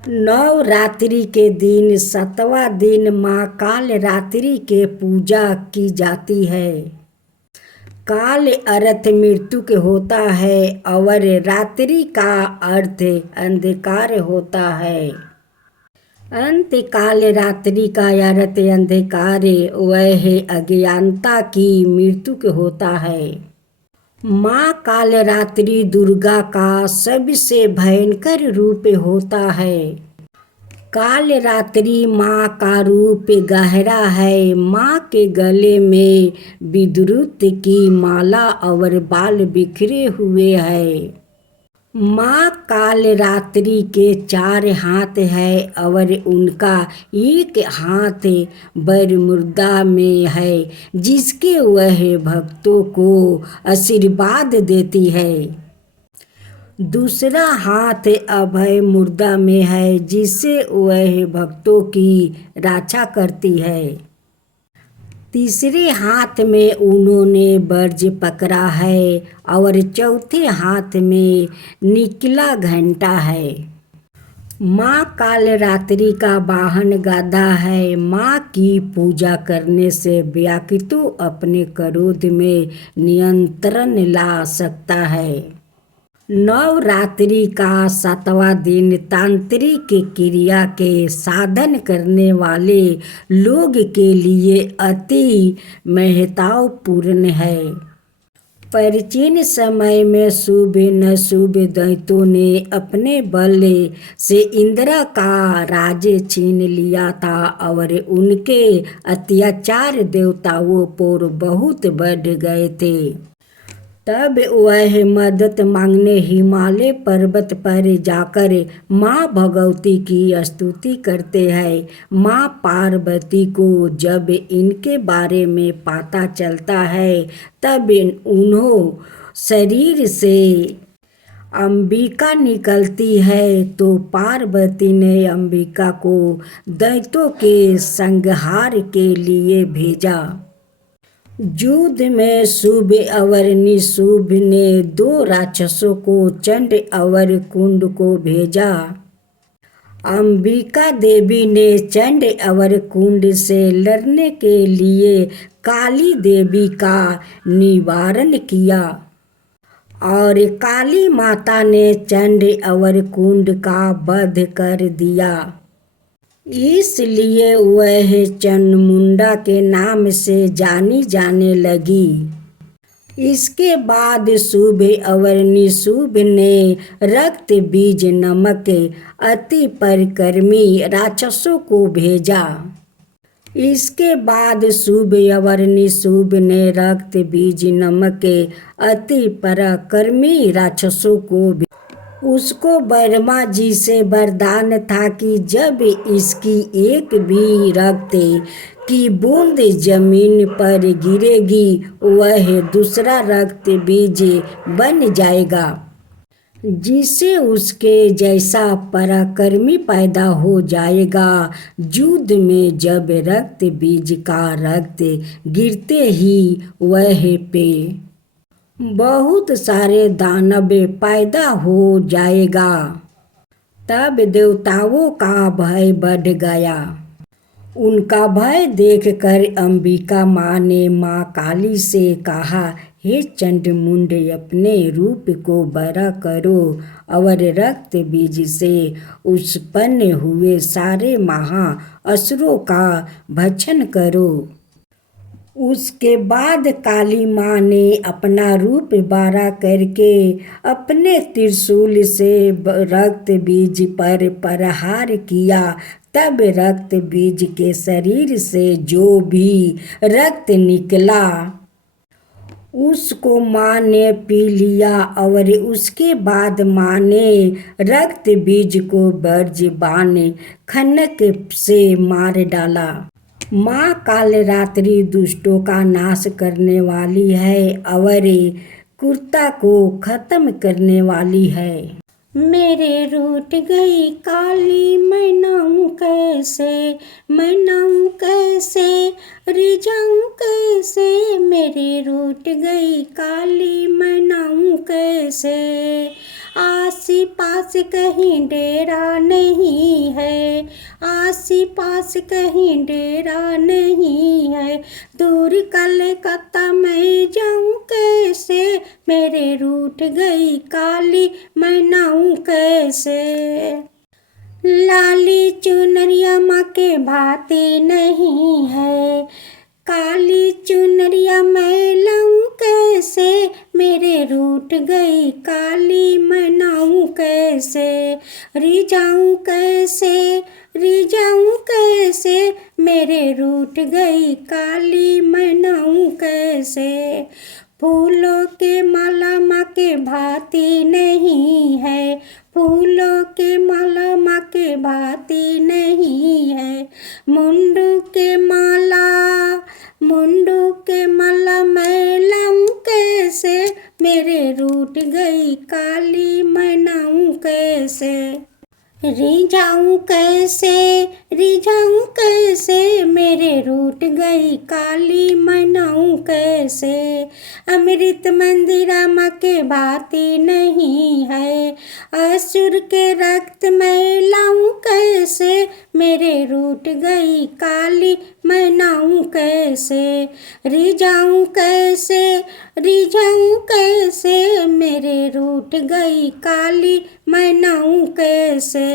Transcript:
नवरात्रि के दिन 7वां दिन माँ काल रात्रि के पूजा की जाती है। काल अर्थ मृत्यु के होता है और रात्रि का अर्थ अंधकार होता है। अंत काल रात्रि का अर्थ अंधकार वह अज्ञानता की मृत्यु के होता है। माँ काल रात्रि दुर्गा का सबसे भयंकर रूप होता है। काल रात्रि माँ का रूप गहरा है। माँ के गले में विद्युत की माला और बाल बिखरे हुए हैं। माँ काल रात्रि के 4 हाथ है और उनका एक हाथ बरमुर्दा में है, जिसके वह भक्तों को आशीर्वाद देती है। दूसरा हाथ अभय मुर्दा में है, जिससे वह भक्तों की रक्षा करती है। तीसरे हाथ में उन्होंने वज्र पकड़ा है और चौथे हाथ में निकला घंटा है। माँ काल रात्रि का वाहन गधा है। माँ की पूजा करने से व्यक्ति अपने क्रोध में नियंत्रण ला सकता है। नवरात्रि का 7वां दिन तांत्रिक क्रिया के साधन करने वाले लोग के लिए अति महत्वपूर्ण है। प्राचीन समय में शुभ नशुभ दैत्यों ने अपने बल से इंद्र का राज्य छीन लिया था और उनके अत्याचार देवताओं पर बहुत बढ़ गए थे। तब वह मदद मांगने हिमालय पर्वत पर जाकर माँ भगवती की स्तुति करते हैं। माँ पार्वती को जब इनके बारे में पता चलता है, तब उन्हों शरीर से अंबिका निकलती है, तो पार्वती ने अंबिका को दैत्यों के संहार के लिए भेजा। युद्ध में शुभ और निशुभ ने 2 राक्षसों को चंड और कुंड को भेजा। अंबिका देवी ने चंड और कुंड से लड़ने के लिए काली देवी का निवारण किया और काली माता ने चंड और कुंड का वध कर दिया। इसलिए वह चामुंडा के नाम से जानी जाने लगी। इसके बाद शुभ और निशुभ ने रक्त बीज नामक अति परिक्रमी राक्षसों को भेजा। इसके बाद शुभ और निशुभ ने रक्त बीज नामक अति पराक्रमी राक्षसों को उसको ब्रह्मा जी से वरदान था कि जब इसकी एक भी रक्त की बूंद जमीन पर गिरेगी, वह दूसरा रक्त बीज बन जाएगा, जिससे उसके जैसा पराक्रमी पैदा हो जाएगा। युद्ध में जब रक्त बीज का रक्त गिरते ही वह पे बहुत सारे दानव पैदा हो जाएगा। तब देवताओं का भय बढ़ गया। उनका भय देखकर अंबिका माँ ने माँ काली से कहा, हे चंडमुंड, अपने रूप को बड़ा करो और रक्त बीज से उत्पन्न हुए सारे महाअसुरों का भक्षण करो। उसके बाद काली माँ ने अपना रूप बड़ा करके अपने त्रिशूल से रक्त बीज पर प्रहार किया। तब रक्त बीज के शरीर से जो भी रक्त निकला, उसको माँ ने पी लिया और उसके बाद माँ ने रक्त बीज को वज्रबाण खनक से मार डाला। माँ काल रात्रि दुष्टों का नाश करने वाली है और क्रूरता को खत्म करने वाली है। मेरे रूठ गई काली, मनाऊं कैसे रिझाऊं कैसे। मेरे रूठ गई काली, मनाऊं कैसे। आस पास कहीं डेरा नहीं है, आसी पास कहीं डेरा नहीं है। दूर कलकत्ता मैं जाऊं कैसे, मेरे रूठ गई काली मैं नाऊं कैसे। लाली चुनरिया माँ के भाती नहीं है, काली चुनरिया मैं लाऊं कैसे, मेरे रूठ गई काली मनाऊं कैसे। रिझाऊं कैसे, रिझाऊं कैसे, मेरे रूठ गई काली मनाऊं कैसे। फूलों के माला माँ के भाती नहीं है, फूलों के माला माँ के भाती नहीं है। मुंडू के माला, मुंडू के माला मैं लाऊं कैसे, मेरे रूठ गई काली मनाऊं कैसे। रिझाऊं कैसे, रिझाऊं कैसे, मेरे रूठ गई काली मनाऊं कैसे। अमृत मंदिरा माँ के भाती नहीं है, असुर के रक्त मैं लाऊं कैसे, मेरे रूठ गई काली मनाऊं कैसे। रिझाऊं कैसे, रिझाऊं कैसे, मेरे रूठ गई काली मनाऊं कैसे।